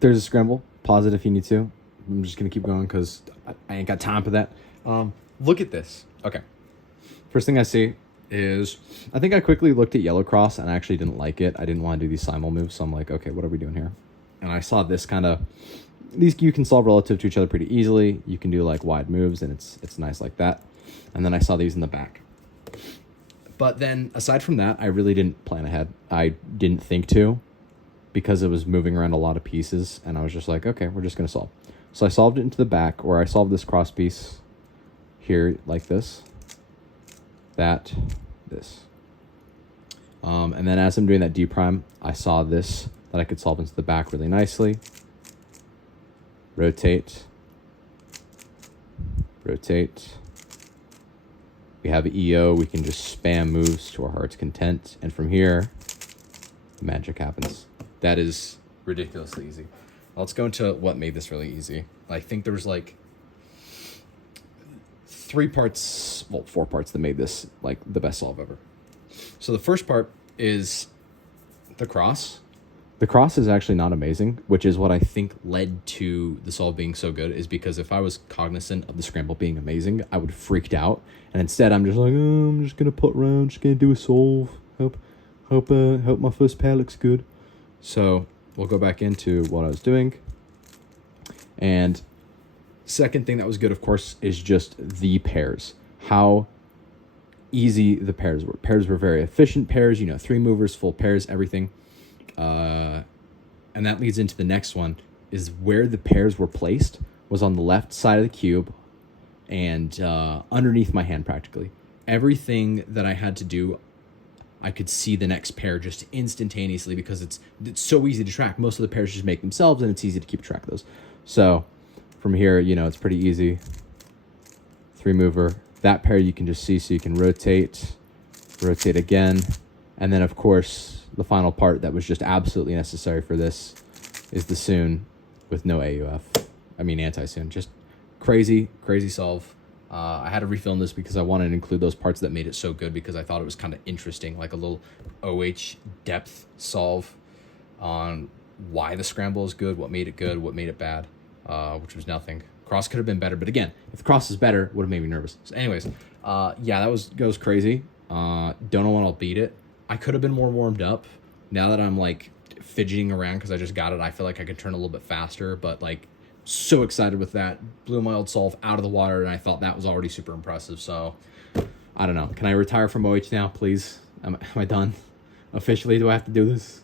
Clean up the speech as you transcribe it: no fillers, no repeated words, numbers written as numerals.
There's a scramble. Pause it if you need to. I'm just going to keep going because I ain't got time for that. Look at this. Okay. First thing I see is, I think I quickly looked at Yellow Cross and I actually didn't like it. I didn't want to do these simul moves, so I'm like, okay, what are we doing here? And I saw this kind of, these you can solve relative to each other pretty easily. You can do like wide moves and it's nice like that. And then I saw these in the back. But then aside from that, I really didn't plan ahead. I didn't think to, because it was moving around a lot of pieces, and I was just like, okay, we're just going to solve. So I solved it into the back, or I solved this cross piece here like this, that, this. And then as I'm doing that D prime, I saw this that I could solve into the back really nicely. Rotate. Rotate. We have EO, we can just spam moves to our heart's content. And from here, magic happens. That is ridiculously easy. Let's go into what made this really easy. I think there was like 4 parts that made this like the best solve ever. So the first part is the cross. The cross is actually not amazing, which is what I think led to the solve being so good, is because if I was cognizant of the scramble being amazing, I would have freaked out. And instead I'm just like, oh, I'm just going to put around, just going to do a solve. Hope my first pair looks good. So we'll go back into what I was doing. And second thing that was good, of course, is just the pairs. How easy the pairs were. Pairs were very efficient pairs, 3 movers, full pairs, everything. And that leads into the next one, is where the pairs were placed was on the left side of the cube and underneath my hand practically. Everything that I had to do, I could see the next pair just instantaneously because it's so easy to track. Most of the pairs just make themselves and it's easy to keep track of those. So from here, it's pretty easy. 3 mover. That pair you can just see, so you can rotate again. And then, of course, the final part that was just absolutely necessary for this is the Soon with no AUF. I mean, anti-Soon. Just crazy, crazy solve. I had to refilm this because I wanted to include those parts that made it so good, because I thought it was kind of interesting, like a little OH depth solve on why the scramble is good, what made it good, what made it bad, which was nothing. Cross could have been better, but again, if the cross is better, it would have made me nervous. So anyways, yeah, that goes crazy. Don't know when I'll beat it. I could have been more warmed up. Now that I'm like fidgeting around because I just got it, I feel like I could turn a little bit faster, but like so excited with that. Blew my old solve out of the water, and I thought that was already super impressive. So I don't know. Can I retire from OH now, please? Am I done? Officially, do I have to do this?